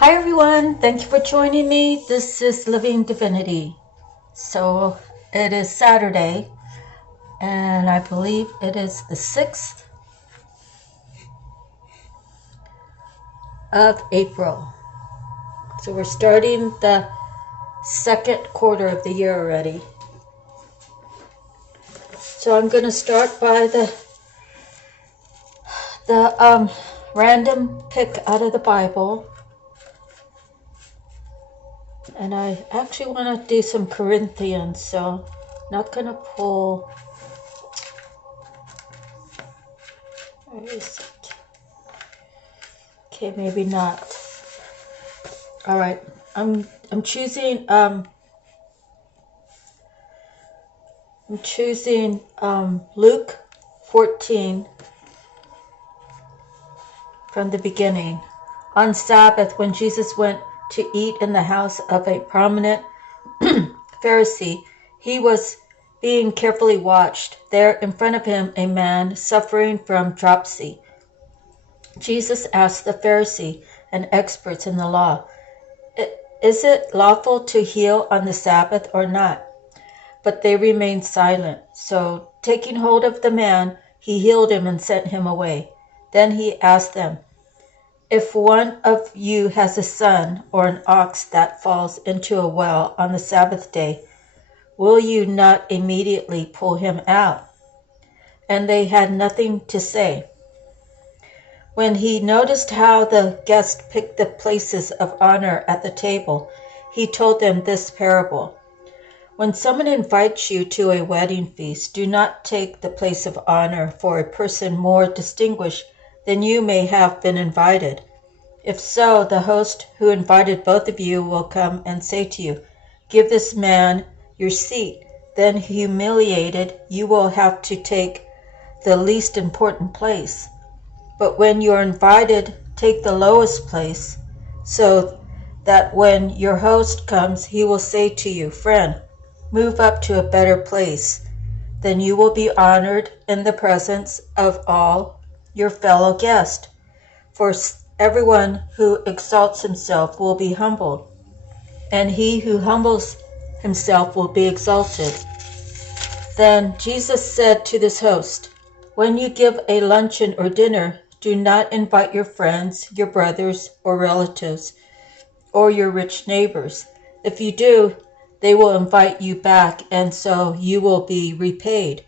Hi everyone, thank you for joining me. This is Living Divinity. So it is Saturday, and I believe it is the 6th of April. So we're starting the second quarter of the year already. So I'm going to start by the random pick out of the Bible. And I actually want to do some Corinthians, so I'm not going to pull. Where is it? Okay, maybe not. All right, I'm choosing Luke 14 from the beginning. On Sabbath, when Jesus went to eat in the house of a prominent Pharisee, he was being carefully watched. There in front of him, a man suffering from dropsy. Jesus asked the Pharisee and experts in the law, "Is it lawful to heal on the Sabbath or not?" But they remained silent. So, taking hold of the man, he healed him and sent him away. Then he asked them, "If one of you has a son or an ox that falls into a well on the Sabbath day, will you not immediately pull him out?" And they had nothing to say. When he noticed how the guests picked the places of honor at the table, he told them this parable. When someone invites you to a wedding feast, do not take the place of honor for a person more distinguished than you may have been invited. If so, the host who invited both of you will come and say to you, "Give this man your seat." Then, humiliated, you will have to take the least important place. But when you are invited, take the lowest place, so that when your host comes, he will say to you, "Friend, move up to a better place." Then you will be honored in the presence of all your fellow guests. For everyone who exalts himself will be humbled, and he who humbles himself will be exalted. Then Jesus said to this host, "When you give a luncheon or dinner, do not invite your friends, your brothers or relatives, or your rich neighbors. If you do, they will invite you back, and so you will be repaid.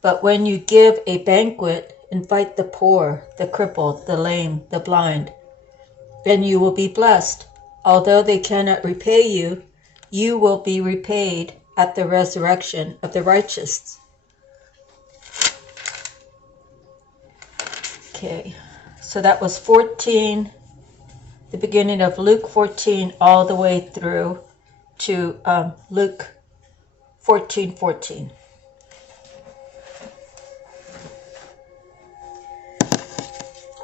But when you give a banquet, invite the poor, the crippled, the lame, the blind, and you will be blessed. Although they cannot repay you, you will be repaid at the resurrection of the righteous." Okay, so that was 14, the beginning of Luke 14, all the way through to Luke 14:14.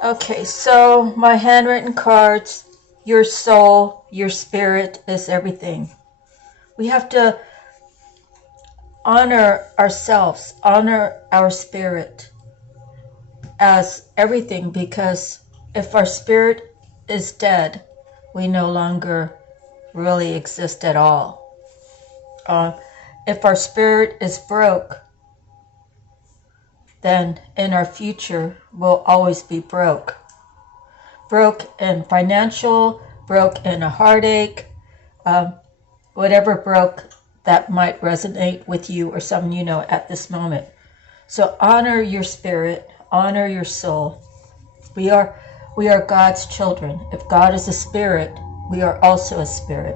Okay, so my handwritten cards, your soul, your spirit is everything. We have to honor ourselves, honor our spirit as everything, because if our spirit is dead, we no longer really exist at all. If our spirit is broke, then in our future we'll always be broke. Broke in financial, broke in a heartache, whatever broke that might resonate with you or someone you know at this moment. So honor your spirit, honor your soul. We are God's children. If God is a spirit, we are also a spirit.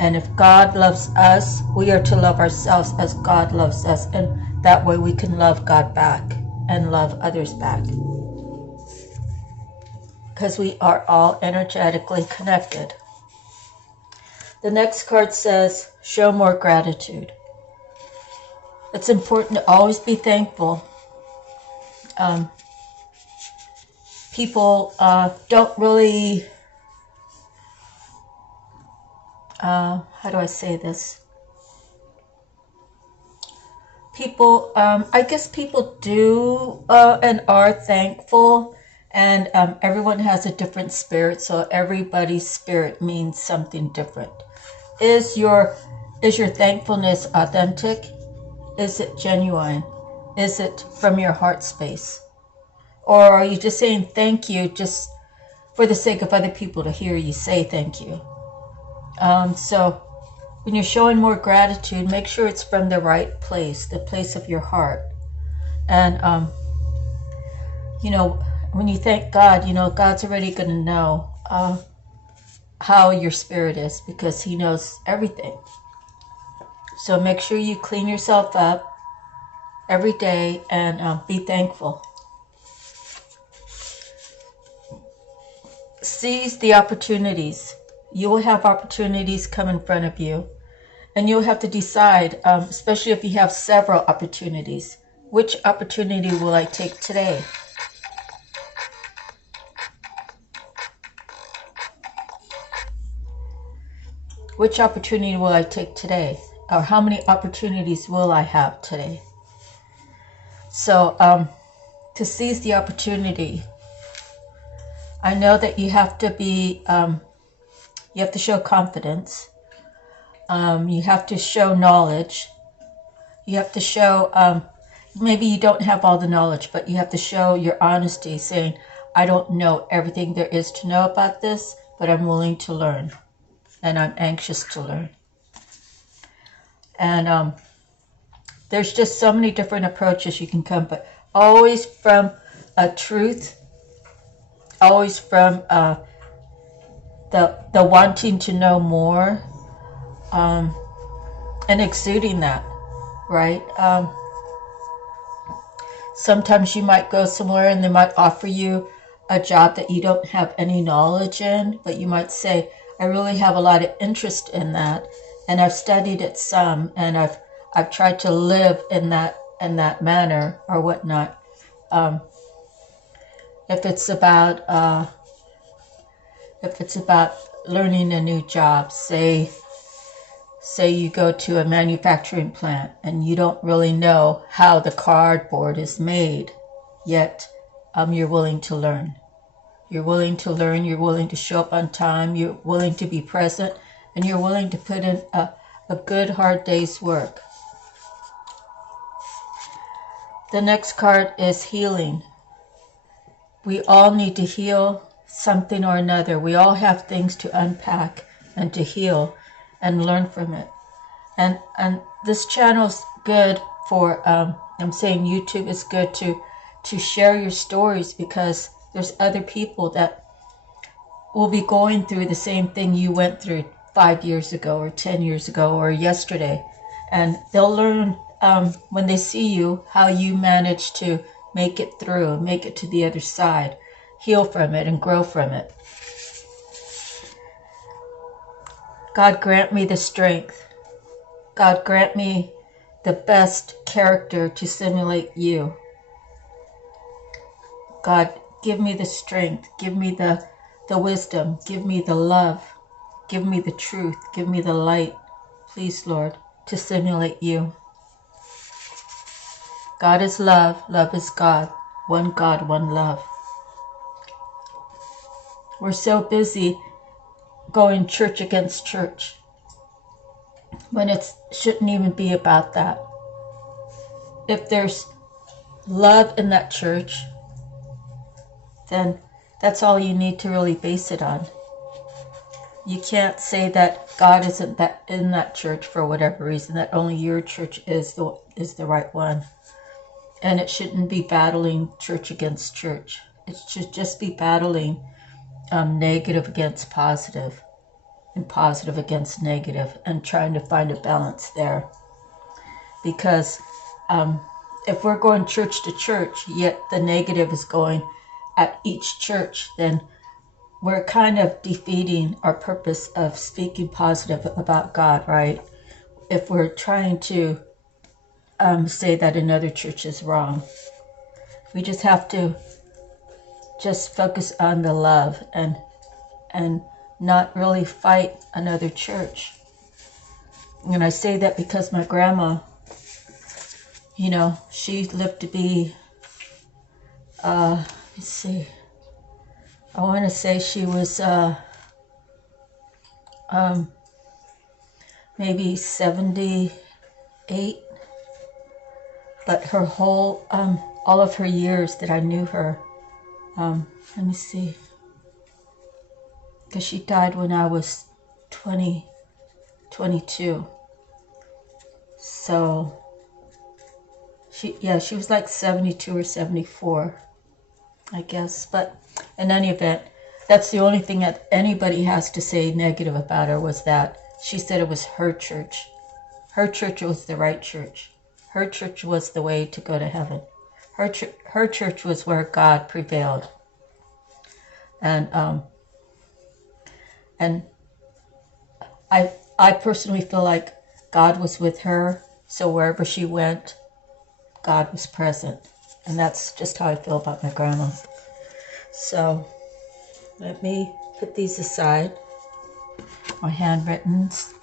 And if God loves us, we are to love ourselves as God loves us. And that way we can love God back and love others back. Because we are all energetically connected. The next card says, show more gratitude. It's important to always be thankful. People don't really, how do I say this? People, I guess people do and are thankful And everyone has a different spirit, so everybody's spirit means something different. Is your thankfulness authentic? Is it genuine? Is it from your heart space? Or are you just saying thank you just for the sake of other people to hear you say thank you? So when you're showing more gratitude, make sure it's from the right place, the place of your heart. And, when you thank God, God's already going to know how your spirit is, because he knows everything. So make sure you clean yourself up every day and be thankful. Seize the opportunities. You will have opportunities come in front of you, and you'll have to decide, especially if you have several opportunities, which opportunity will I take today? Which opportunity will I take today? Or how many opportunities will I have today? So, to seize the opportunity, I know that you have to be, you have to show confidence. You have to show knowledge. You have to show, maybe you don't have all the knowledge, but you have to show your honesty, saying, I don't know everything there is to know about this, but I'm willing to learn. And I'm anxious to learn. And there's just so many different approaches you can come, but always from a truth, always from the wanting to know more, and exuding that, right? Sometimes you might go somewhere and they might offer you a job that you don't have any knowledge in, but you might say, I really have a lot of interest in that, and I've studied it some, and I've tried to live in that manner or whatnot. If it's about learning a new job, say you go to a manufacturing plant and you don't really know how the cardboard is made, yet you're willing to learn. You're willing to learn, you're willing to show up on time, you're willing to be present, and you're willing to put in a good hard day's work. The next card is healing. We all need to heal something or another. We all have things to unpack and to heal and learn from it. And this channel's good for, I'm saying YouTube is good to share your stories, because there's other people that will be going through the same thing you went through 5 years ago or 10 years ago or yesterday. And they'll learn when they see you how you managed to make it through, make it to the other side, heal from it and grow from it. God grant me the strength. God grant me the best character to simulate you. God, give me the strength, give me the wisdom, give me the love, give me the truth, give me the light, please, Lord, to simulate you. God is love, love is God, one God, one love. We're so busy going church against church when it shouldn't even be about that. If there's love in that church, then that's all you need to really base it on. You can't say that God isn't in that church for whatever reason, that only your church is the right one. And it shouldn't be battling church against church. It should just be battling negative against positive and positive against negative, and trying to find a balance there. Because if we're going church to church, yet the negative is going at each church, then we're kind of defeating our purpose of speaking positive about God, right? If we're trying to say that another church is wrong. We just have to just focus on the love and not really fight another church. And I say that because my grandma, she lived to be, let's see, I want to say she was maybe 78, but her whole, all of her years that I knew her, let me see, because she died when I was 22. So she was like 72 or 74, I guess. But in any event, that's the only thing that anybody has to say negative about her, was that she said it was her church. Her church was the right church. Her church was the way to go to heaven. Her church was where God prevailed. And I personally feel like God was with her, so wherever she went, God was present. And that's just how I feel about my grandma. So let me put these aside, my handwrittens.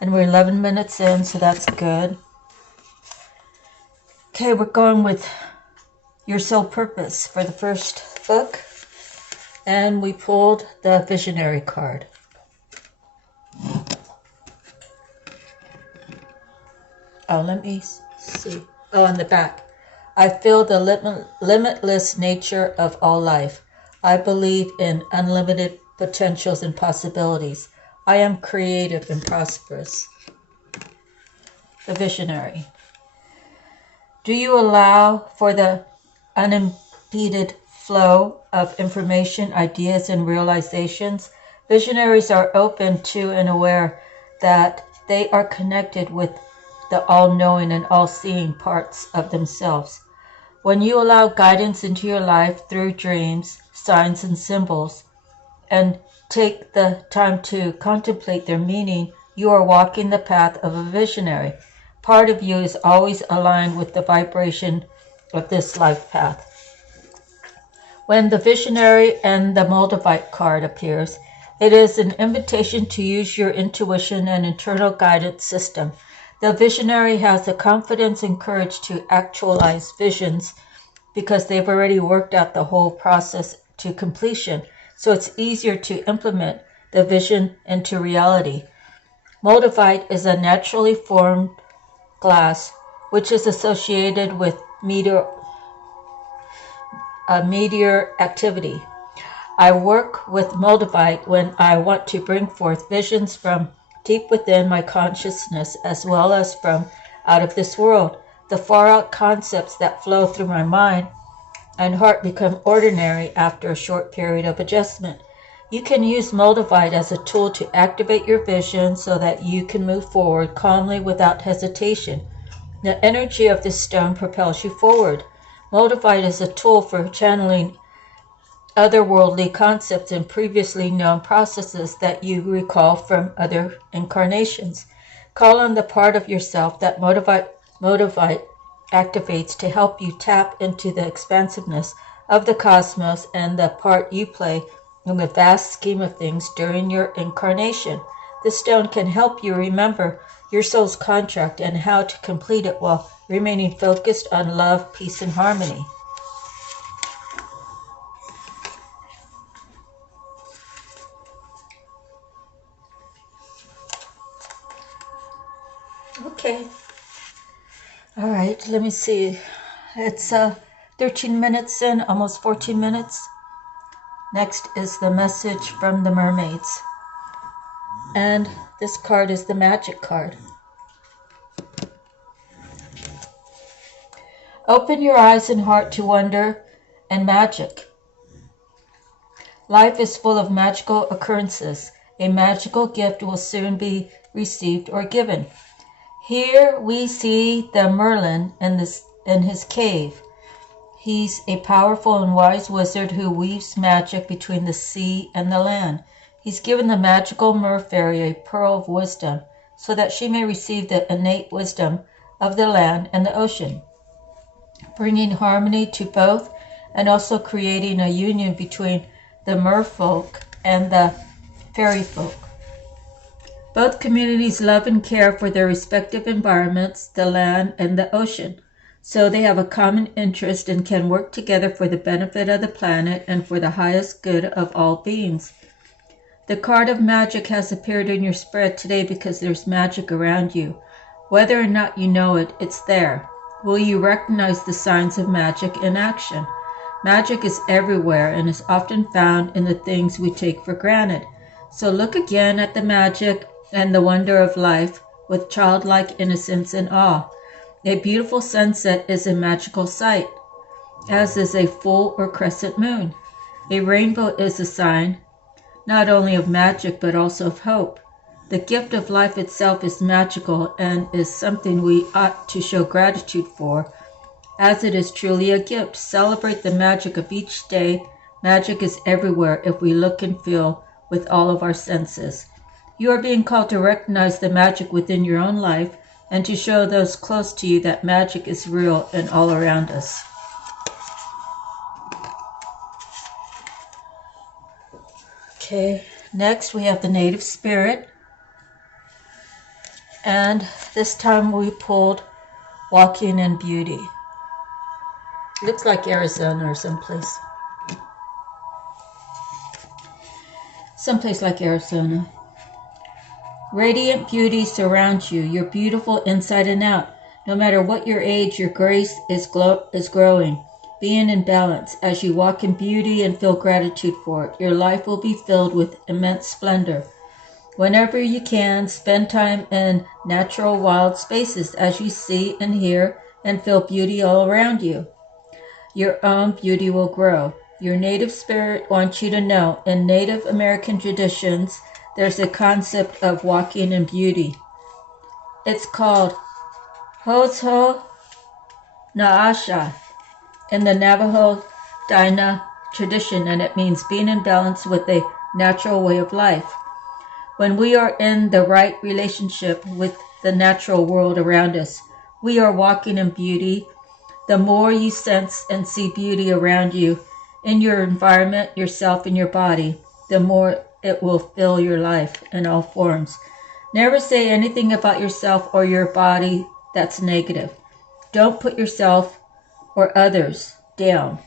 And we're 11 minutes in, so that's good. Okay, we're going with Your Soul Purpose for the first book. And we pulled the Visionary card. Oh, let me see. Oh, on the back. I feel the limitless nature of all life. I believe in unlimited potentials and possibilities. I am creative and prosperous. The Visionary. Do you allow for the unimpeded flow of information, ideas, and realizations? Visionaries are open to and aware that they are connected with the all-knowing and all-seeing parts of themselves. When you allow guidance into your life through dreams, signs, and symbols, and take the time to contemplate their meaning, you are walking the path of a visionary. Part of you is always aligned with the vibration of this life path. When the Visionary and the Moldavite card appears, it is an invitation to use your intuition and internal guidance system. The Visionary has the confidence and courage to actualize visions because they've already worked out the whole process to completion, so it's easier to implement the vision into reality. Moldavite is a naturally formed glass which is associated with meteor activity. I work with Moldavite when I want to bring forth visions from deep within my consciousness as well as from out of this world. The far-out concepts that flow through my mind and heart become ordinary after a short period of adjustment. You can use Moldavite as a tool to activate your vision so that you can move forward calmly without hesitation. The energy of this stone propels you forward. Moldavite is a tool for channeling otherworldly concepts and previously known processes that you recall from other incarnations. Call on the part of yourself that Moldavite activates to help you tap into the expansiveness of the cosmos and the part you play in the vast scheme of things during your incarnation. This stone can help you remember your soul's contract and how to complete it while remaining focused on love, peace, and harmony. Okay. All right, let me see. It's 13 minutes in, almost 14 minutes. Next is the message from the mermaids. And this card is the magic card. Open your eyes and heart to wonder and magic. Life is full of magical occurrences. A magical gift will soon be received or given. Here we see the Merlin in his cave. He's a powerful and wise wizard who weaves magic between the sea and the land. He's given the magical mer fairy a pearl of wisdom so that she may receive the innate wisdom of the land and the ocean, bringing harmony to both and also creating a union between the merfolk and the fairy folk. Both communities love and care for their respective environments, the land and the ocean. So they have a common interest and can work together for the benefit of the planet and for the highest good of all beings. The card of magic has appeared in your spread today because there's magic around you. Whether or not you know it, it's there. Will you recognize the signs of magic in action? Magic is everywhere and is often found in the things we take for granted. So look again at the magic and the wonder of life with childlike innocence and awe. A beautiful sunset is a magical sight, as is a full or crescent moon. A rainbow is a sign not only of magic but also of hope. The gift of life itself is magical and is something we ought to show gratitude for, as it is truly a gift. Celebrate the magic of each day. Magic is everywhere if we look and feel with all of our senses. You are being called to recognize the magic within your own life and to show those close to you that magic is real and all around us. Okay, next we have the native spirit. And this time we pulled Walking in Beauty. Looks like Arizona or someplace. Someplace like Arizona. Radiant beauty surrounds you. You're beautiful inside and out. No matter what your age, your grace is growing. Being in balance. As you walk in beauty and feel gratitude for it, your life will be filled with immense splendor. Whenever you can, spend time in natural wild spaces as you see and hear and feel beauty all around you. Your own beauty will grow. Your native spirit wants you to know, in Native American traditions, there's a concept of walking in beauty. It's called Hozho Naasha in the Navajo Dina tradition, and it means being in balance with a natural way of life. When we are in the right relationship with the natural world around us, we are walking in beauty. The more you sense and see beauty around you, in your environment, yourself, and your body, the more it will fill your life in all forms. Never say anything about yourself or your body that's negative. Don't put yourself or others down.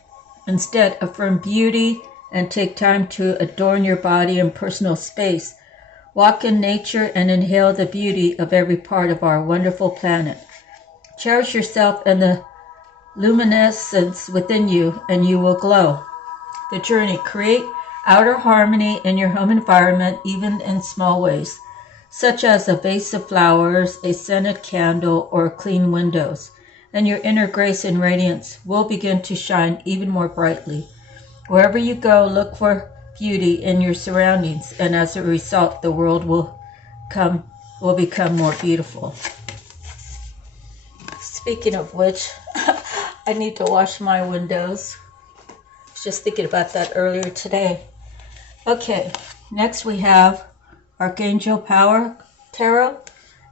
Instead, affirm beauty and take time to adorn your body and personal space. Walk in nature and inhale the beauty of every part of our wonderful planet. Cherish yourself and the luminescence within you, and you will glow. The journey. Create outer harmony in your home environment, even in small ways, such as a vase of flowers, a scented candle, or clean windows, and your inner grace and radiance will begin to shine even more brightly. Wherever you go, look for beauty in your surroundings, and as a result, the world will become more beautiful. Speaking of which, I need to wash my windows. I was just thinking about that earlier today. Okay, next we have Archangel Power Tarot,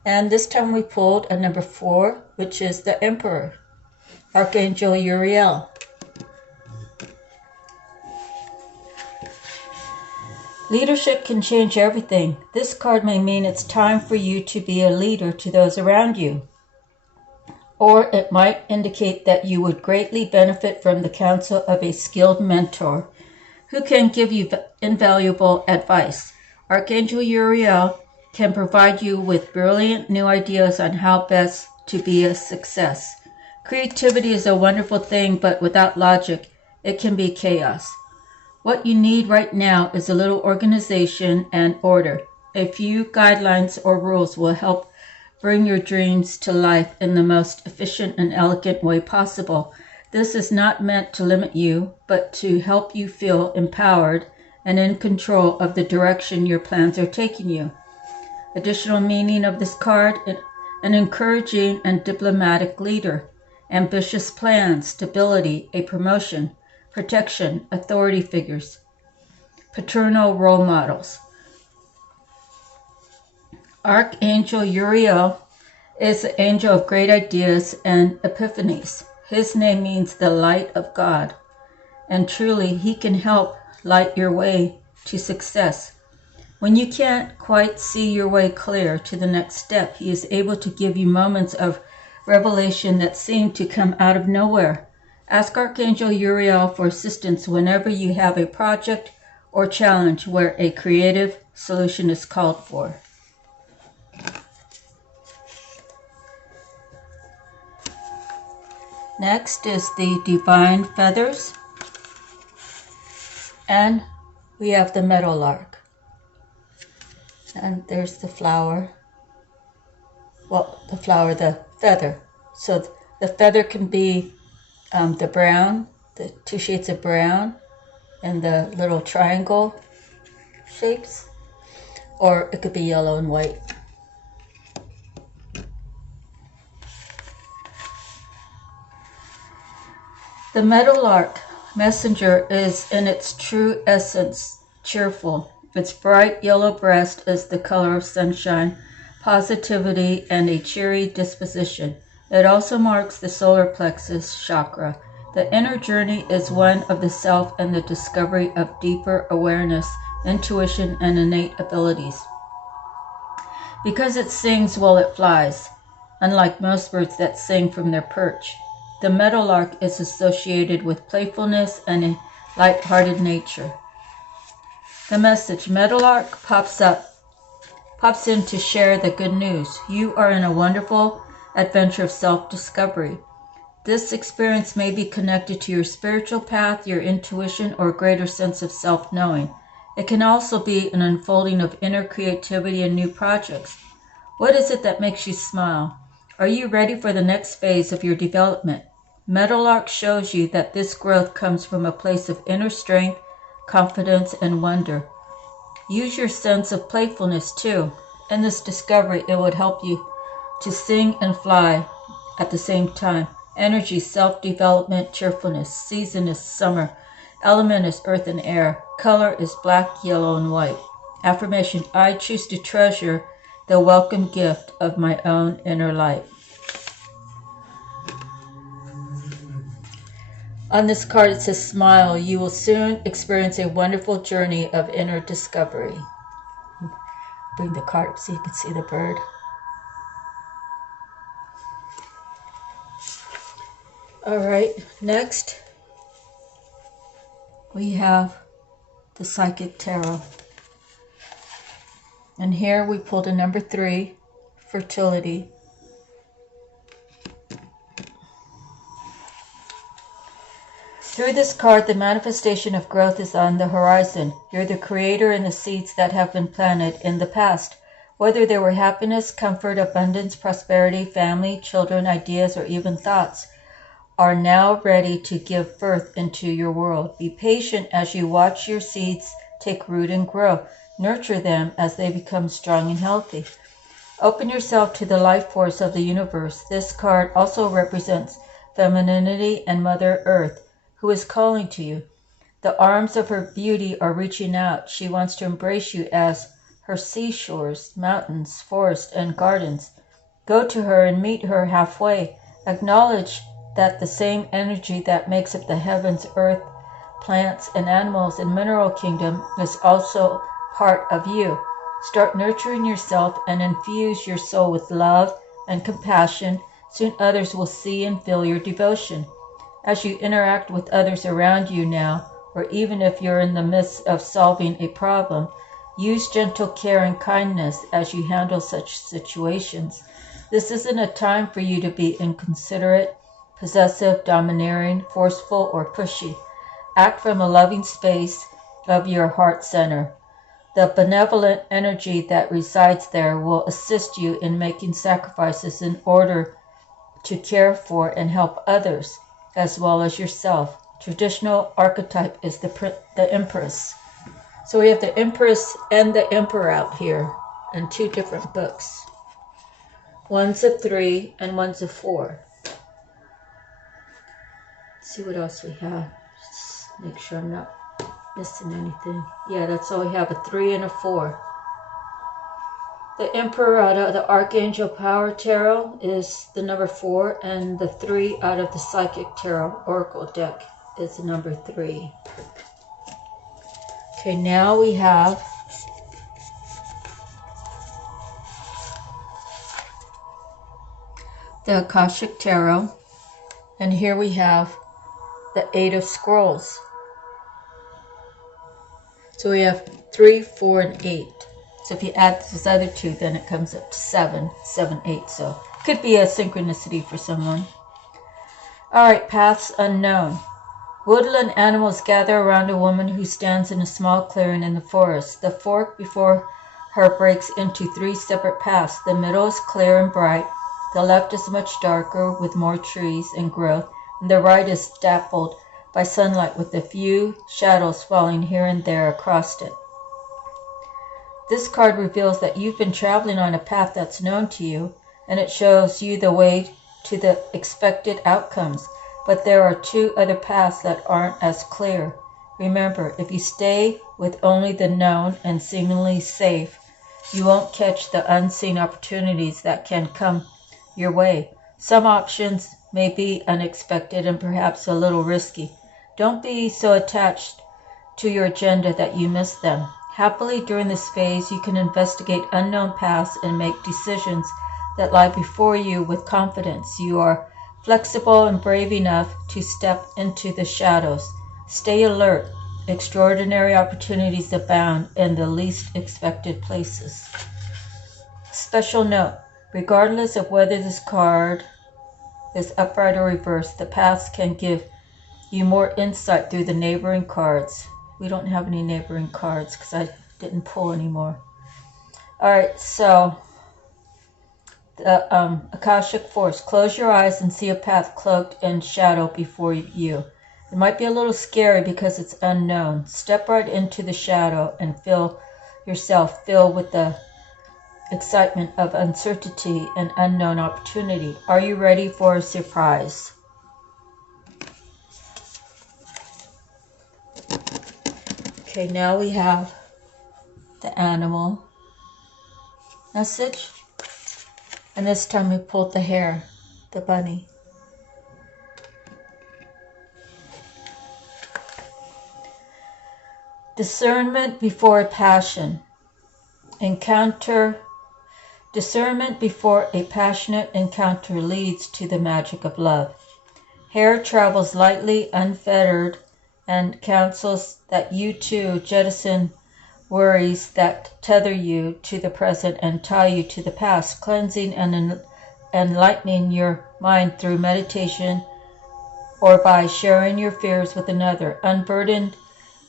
and this time we pulled a number 4, which is the Emperor, Archangel Uriel. Leadership can change everything. This card may mean it's time for you to be a leader to those around you. Or it might indicate that you would greatly benefit from the counsel of a skilled mentor who can give you invaluable advice. Archangel Uriel can provide you with brilliant new ideas on how best to be a success. Creativity is a wonderful thing, but without logic, it can be chaos. What you need right now is a little organization and order. A few guidelines or rules will help bring your dreams to life in the most efficient and elegant way possible. This is not meant to limit you, but to help you feel empowered and in control of the direction your plans are taking you. Additional meaning of this card: an encouraging and diplomatic leader, ambitious plans, stability, a promotion, protection, authority figures, paternal role models. Archangel Uriel is the angel of great ideas and epiphanies. His name means the light of God, and truly he can help light your way to success. When you can't quite see your way clear to the next step, he is able to give you moments of revelation that seemed to come out of nowhere. Ask Archangel Uriel for assistance whenever you have a project or challenge where a creative solution is called for. Next is the Divine Feathers, and we have the Meadowlark. And there's the flower. Well, the feather. So the feather can be the brown, the 2 shades of brown, and the little triangle shapes, or it could be yellow and white. The meadowlark messenger is in its true essence cheerful. Its bright yellow breast is the color of sunshine, positivity, and a cheery disposition. It also marks the solar plexus chakra. The inner journey is one of the self and the discovery of deeper awareness, intuition, and innate abilities. Because it sings while it flies, unlike most birds that sing from their perch, the meadowlark is associated with playfulness and a light-hearted nature. The message: Meadowlark pops in to share the good news. You are in a wonderful adventure of self-discovery. This experience may be connected to your spiritual path, your intuition, or a greater sense of self-knowing. It can also be an unfolding of inner creativity and new projects. What is it that makes you smile? Are you ready for the next phase of your development? Meadowlark shows you that this growth comes from a place of inner strength, confidence, and wonder. Use your sense of playfulness too. In this discovery, it would help you to sing and fly at the same time. Energy, self-development, cheerfulness. Season is summer. Element is earth and air. Color is black, yellow, and white. Affirmation: I choose to treasure the welcome gift of my own inner light. On this card it says, smile. You will soon experience a wonderful journey of inner discovery. Bring the card up so you can see the bird. Alright, next we have the Psychic Tarot. And here we pulled a number 3, fertility. Through this card, the manifestation of growth is on the horizon. You're the creator in the seeds that have been planted in the past. Whether they were happiness, comfort, abundance, prosperity, family, children, ideas, or even thoughts, are now ready to give birth into your world. Be patient as you watch your seeds take root and grow. Nurture them as they become strong and healthy. Open yourself to the life force of the universe. This card also represents femininity and Mother Earth, who is calling to you. The arms of her beauty are reaching out. She wants to embrace you as her seashores, mountains, forests, and gardens. Go to her and meet her halfway. Acknowledge that the same energy that makes up the heavens, earth, plants, and animals and mineral kingdom is also part of you. Start nurturing yourself and infuse your soul with love and compassion. Soon others will see and feel your devotion. As you interact with others around you now, or even if you're in the midst of solving a problem, use gentle care and kindness as you handle such situations. This isn't a time for you to be inconsiderate, possessive, domineering, forceful, or pushy. Act from a loving space of your heart center. The benevolent energy that resides there will assist you in making sacrifices in order to care for and help others, as well as yourself. Traditional archetype is the Empress. So we have the Empress and the Emperor out here in 2 different books. One's a 3 and one's a 4. Let's see what else we have. Just make sure I'm not missing anything. Yeah, that's all we have, a 3 and a 4. The Emperor out of the Archangel Power Tarot is the number 4, and the 3 out of the Psychic Tarot Oracle deck is the number 3. Okay, now we have the Akashic Tarot. And here we have the 8 of Scrolls. So we have 3, 4, and 8. So if you add those other two, then it comes up to 7, 7, 8. So it could be a synchronicity for someone. All right, paths unknown. Woodland animals gather around a woman who stands in a small clearing in the forest. The fork before her breaks into 3 separate paths. The middle is clear and bright. The left is much darker with more trees and growth. And the right is dappled by sunlight with a few shadows falling here and there across it. This card reveals that you've been traveling on a path that's known to you, and it shows you the way to the expected outcomes. But there are 2 other paths that aren't as clear. Remember, if you stay with only the known and seemingly safe, you won't catch the unseen opportunities that can come your way. Some options may be unexpected and perhaps a little risky. Don't be so attached to your agenda that you miss them. Happily, during this phase, you can investigate unknown paths and make decisions that lie before you with confidence. You are flexible and brave enough to step into the shadows. Stay alert. Extraordinary opportunities abound in the least expected places. Special note, regardless of whether this card is upright or reversed, the paths can give you more insight through the neighboring cards. We don't have any neighboring cards because I didn't pull anymore. Alright, so the Akashic Force. Close your eyes and see a path cloaked in shadow before you. It might be a little scary because it's unknown. Step right into the shadow and feel yourself fill with the excitement of uncertainty and unknown opportunity. Are you ready for a surprise? Okay, now we have the animal message. And this time we pulled the hare, the bunny. Discernment before a passion. Discernment before a passionate encounter leads to the magic of love. Hare travels lightly, unfettered, and counsels that you too jettison worries that tether you to the present and tie you to the past, cleansing and enlightening your mind through meditation or by sharing your fears with another. Unburdened,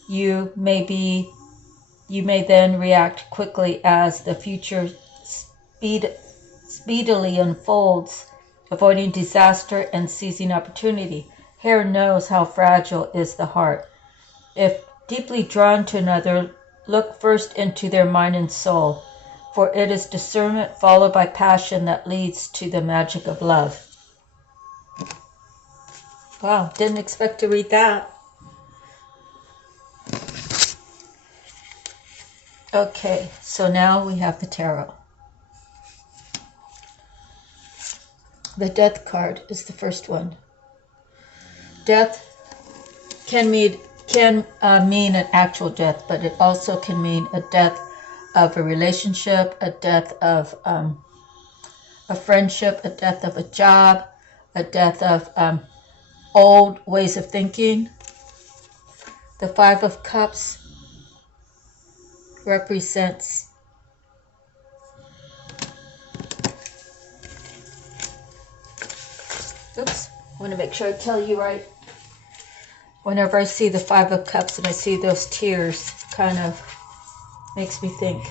you may then react quickly as the future speedily unfolds, avoiding disaster and seizing opportunity. Hare knows how fragile is the heart. If deeply drawn to another, look first into their mind and soul, for it is discernment followed by passion that leads to the magic of love. Wow, didn't expect to read that. Okay, so now we have the tarot. The Death card is the first one. Death can mean an actual death, but it also can mean a death of a relationship, a death of a friendship, a death of a job, a death of old ways of thinking. The 5 of Cups represents I want to make sure I tell you right. Whenever I see the 5 of Cups and I see those tears, kind of makes me think,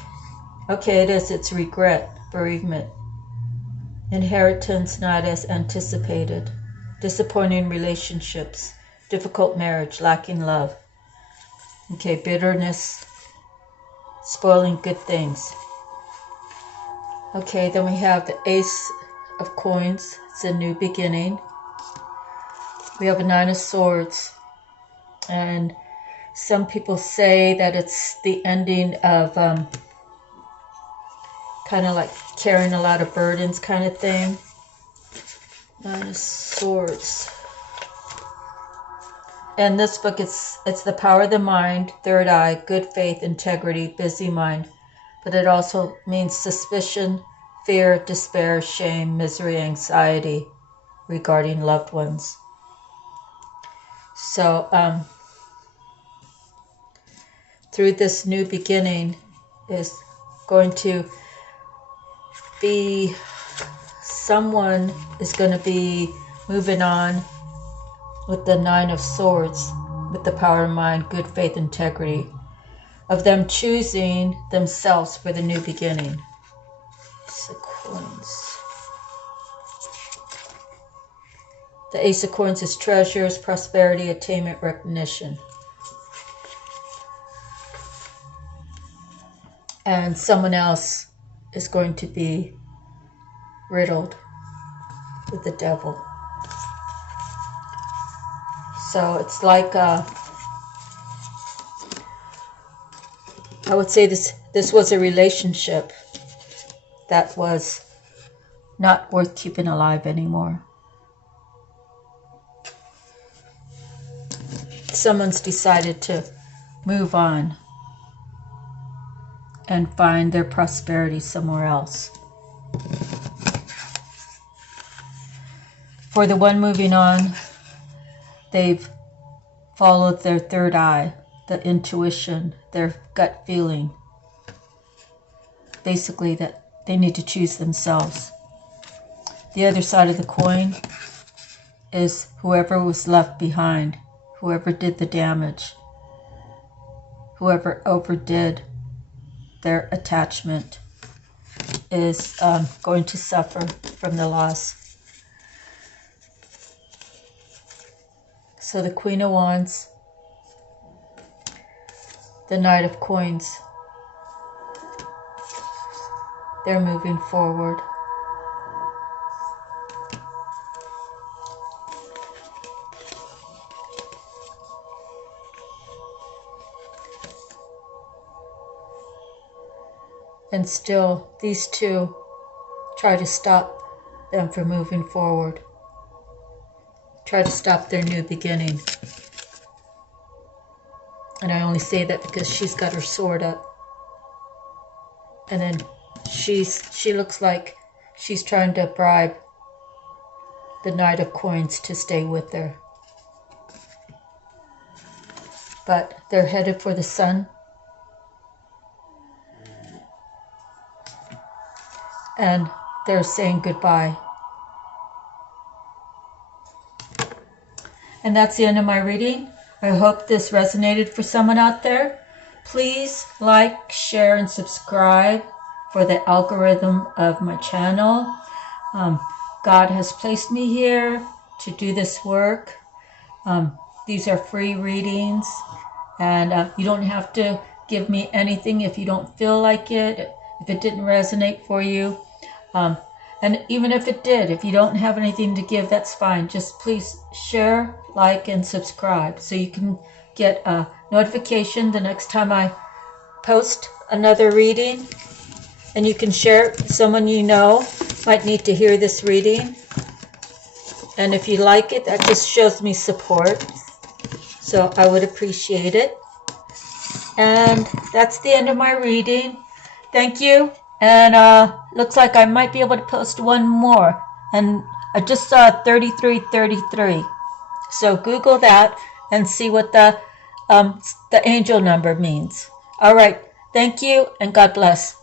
okay, it's regret, bereavement, inheritance not as anticipated, disappointing relationships, difficult marriage, lacking love. Okay, bitterness, spoiling good things. Okay, then we have the Ace of Coins. It's a new beginning. We have a 9 of Swords. And some people say that it's the ending of kind of like carrying a lot of burdens kind of thing. 9 of Swords. And this book, it's the power of the mind, third eye, good faith, integrity, busy mind. But it also means suspicion, fear, despair, shame, misery, anxiety regarding loved ones. So through this new beginning is going to be, someone is going to be moving on with the 9 of Swords, with the power of mind, good faith, integrity, of them choosing themselves for the new beginning. Ace of Coins. The Ace of Coins is treasures, prosperity, attainment, recognition. And someone else is going to be riddled with the devil. So it's like, I would say this was a relationship that was not worth keeping alive anymore. Someone's decided to move on and find their prosperity somewhere else. For the one moving on, they've followed their third eye, the intuition, their gut feeling. Basically, that they need to choose themselves. The other side of the coin is whoever was left behind, whoever did the damage, whoever overdid their attachment is going to suffer from the loss. So the Queen of Wands, the Knight of Coins, they're moving forward. And still, these two try to stop them from moving forward. Try to stop their new beginning. And I only say that because she's got her sword up. And then she looks like she's trying to bribe the Knight of Coins to stay with her. But they're headed for the sun. And they're saying goodbye. And that's the end of my reading. I hope this resonated for someone out there. Please like, share, and subscribe for the algorithm of my channel. God has placed me here to do this work. These are free readings. And you don't have to give me anything if you don't feel like it, if it didn't resonate for you. And even if it did, if you don't have anything to give, that's fine. Just please share, like, and subscribe so you can get a notification the next time I post another reading. And you can share it. Someone you know might need to hear this reading. And if you like it, that just shows me support. So I would appreciate it. And that's the end of my reading. Thank you. And looks like I might be able to post one more. And I just saw 3333. So Google that and see what the angel number means. All right. Thank you and God bless.